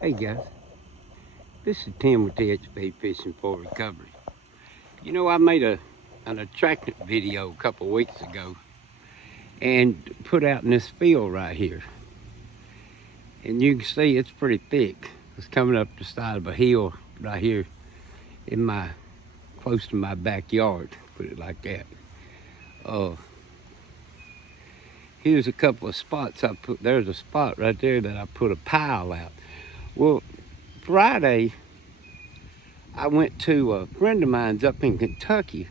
Hey guys, this is Tim with THP Fishing for Recovery. You know, I made an attractant video a couple weeks ago and put out in this field right here. And you can see it's pretty thick. It's coming up the side of a hill right here close to my backyard, put it like that. Here's a couple of spots there's a spot right there that I put a pile out. Well, Friday, I went to a friend of mine's up in Kentucky.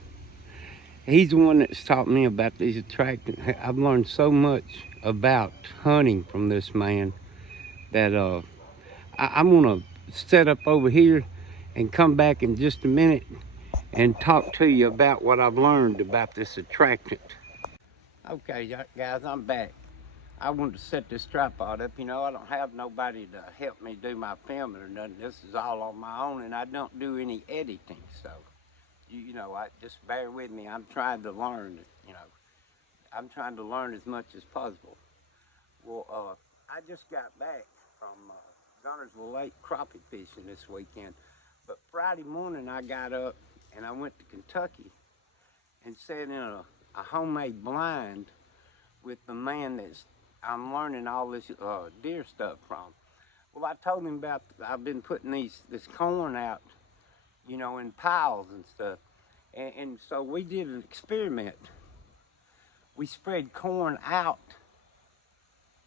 He's the one that's taught me about these attractants. I've learned so much about hunting from this man that I'm gonna set up over here and come back in just a minute and talk to you about what I've learned about this attractant. Okay, guys, I'm back. I wanted to set this tripod up. You know, I don't have nobody to help me do my filming or nothing. This is all on my own, and I don't do any editing, so you know, I just bear with me. I'm trying to learn, you know. I'm trying to learn as much as possible. Well, I just got back from Gunnersville Lake crappie fishing this weekend. But Friday morning I got up and I went to Kentucky and sat in a homemade blind with the man I'm learning all this deer stuff from. Well, I told him about, I've been putting this corn out, you know, in piles and stuff. And so we did an experiment. We spread corn out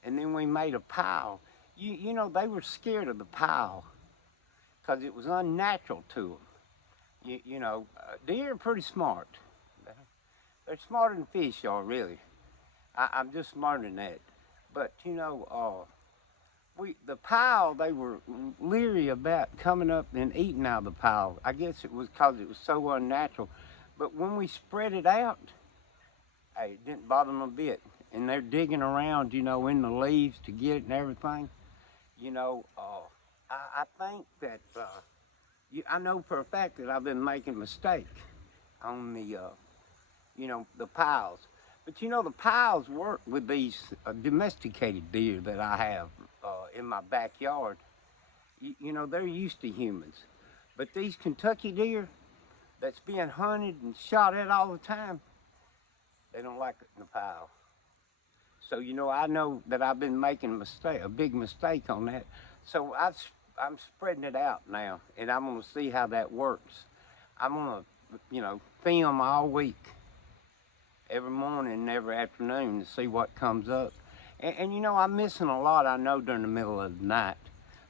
and then we made a pile. You know, they were scared of the pile because it was unnatural to them. You know, deer are pretty smart. They're smarter than fish are, really. I'm just learning that. But, you know, the pile, they were leery about coming up and eating out of the pile. I guess it was because it was so unnatural. But when we spread it out, hey, it didn't bother them a bit. And they're digging around, you know, in the leaves to get it and everything. You know, I think that, I know for a fact that I've been making a mistake on the, you know, the piles. But you know, the piles work with these domesticated deer that I have in my backyard. You know, they're used to humans. But these Kentucky deer that's being hunted and shot at all the time, they don't like it in the pile. So, you know, I know that I've been making a big mistake on that. So I'm spreading it out now, and I'm gonna see how that works. I'm gonna, you know, film all week, every morning and every afternoon to see what comes up. And you know, I'm missing a lot, I know, during the middle of the night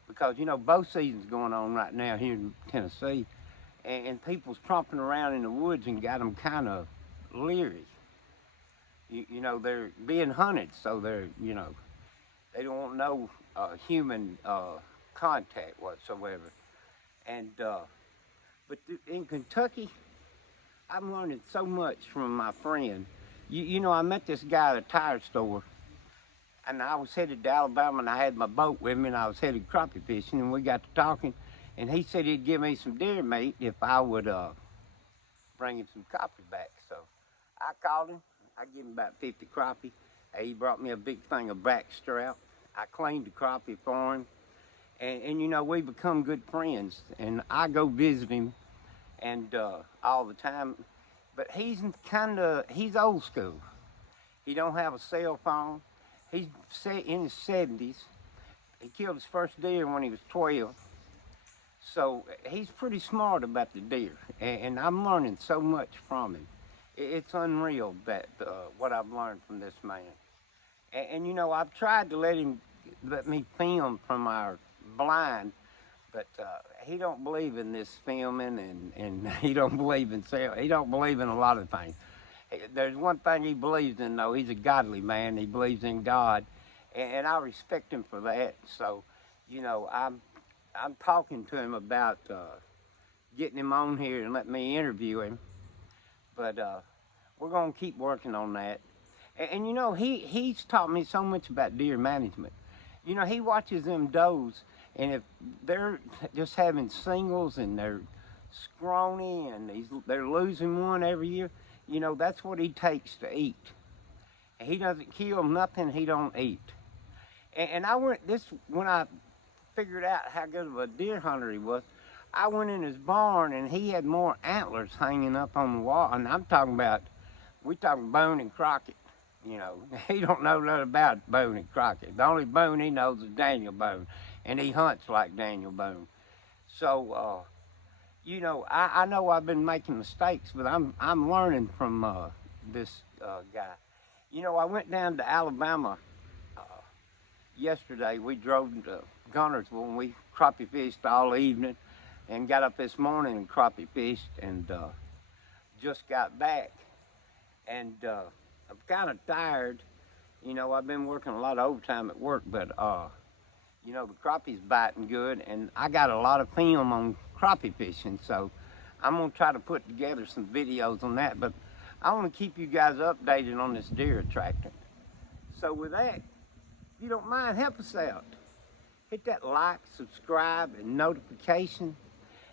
because, you know, bow season's going on right now here in Tennessee, and people's tromping around in the woods and got them kind of leery. You know, they're being hunted, so they're, you know, they don't want no human contact whatsoever. And but in Kentucky, I'm learning so much from my friend. You know, I met this guy at a tire store, and I was headed to Alabama, and I had my boat with me, and I was headed crappie fishing, and we got to talking, and he said he'd give me some deer meat if I would bring him some crappie back. So I called him. I gave him about 50 crappie. He brought me a big thing of backstrap. I cleaned the crappie for him, and you know, we become good friends, and I go visit him and all the time. But he's old school. He don't have a cell phone. He's in his 70s. He killed his first deer when he was 12. So he's pretty smart about the deer, and I'm learning so much from him. It's unreal that what I've learned from this man. And you know, I've tried to let me film from our blind, but he don't believe in this filming, and he don't believe in he don't believe in a lot of things. There's one thing he believes in, though. He's a godly man. He believes in God, and I respect him for that. So, you know, I'm talking to him about getting him on here and letting me interview him. But we're gonna keep working on that. And you know, he's taught me so much about deer management. You know, he watches them does, and if they're just having singles and they're scrawny and they're losing one every year, you know, that's what he takes to eat. He doesn't kill nothing he don't eat. And I went when I figured out how good of a deer hunter he was, I went in his barn and he had more antlers hanging up on the wall. And I'm talking about, we talking Boone and Crockett. You know, he don't know nothing about Boone and Crockett. The only Boone he knows is Daniel Boone, and he hunts like Daniel Boone. So, you know, I know I've been making mistakes, but I'm learning from this guy. You know, I went down to Alabama yesterday. We drove to Gunnersville and we crappie fished all evening, and got up this morning and crappie fished, and just got back. And I'm kind of tired. You know, I've been working a lot of overtime at work, but you know, the crappie's biting good, and I got a lot of film on crappie fishing, so I'm gonna try to put together some videos on that. But I want to keep you guys updated on this deer attractant. So with that, if you don't mind, help us out. Hit that like, subscribe, and notification.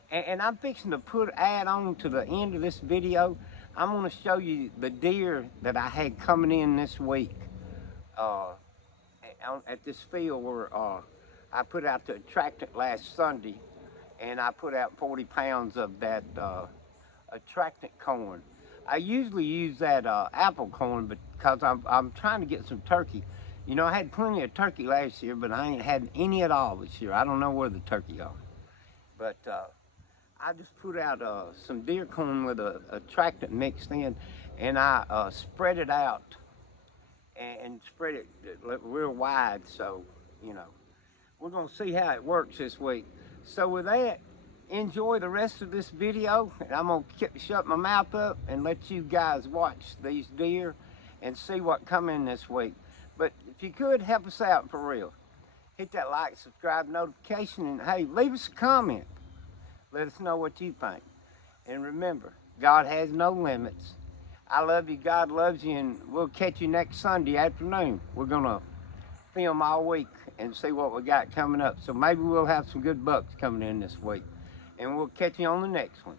And I'm fixing to add on to the end of this video. I'm going to show you the deer that I had coming in this week at this field where I put out the attractant last Sunday, and I put out 40 pounds of that attractant corn. I usually use that apple corn because I'm trying to get some turkey. You know, I had plenty of turkey last year, but I ain't had any at all this year. I don't know where the turkey are. But I just put out some deer corn with a attractant mixed in, and I spread it out and spread it real wide. So, you know, we're gonna see how it works this week. So with that, enjoy the rest of this video, and I'm gonna shut my mouth up and let you guys watch these deer and see what come in this week. But if you could, help us out for real. Hit that like, subscribe, notification, and hey, leave us a comment. Let us know what you think. And remember, God has no limits. I love you, God loves you, and we'll catch you next Sunday afternoon. We're gonna film all week and see what we got coming up. So maybe we'll have some good bucks coming in this week. And we'll catch you on the next one.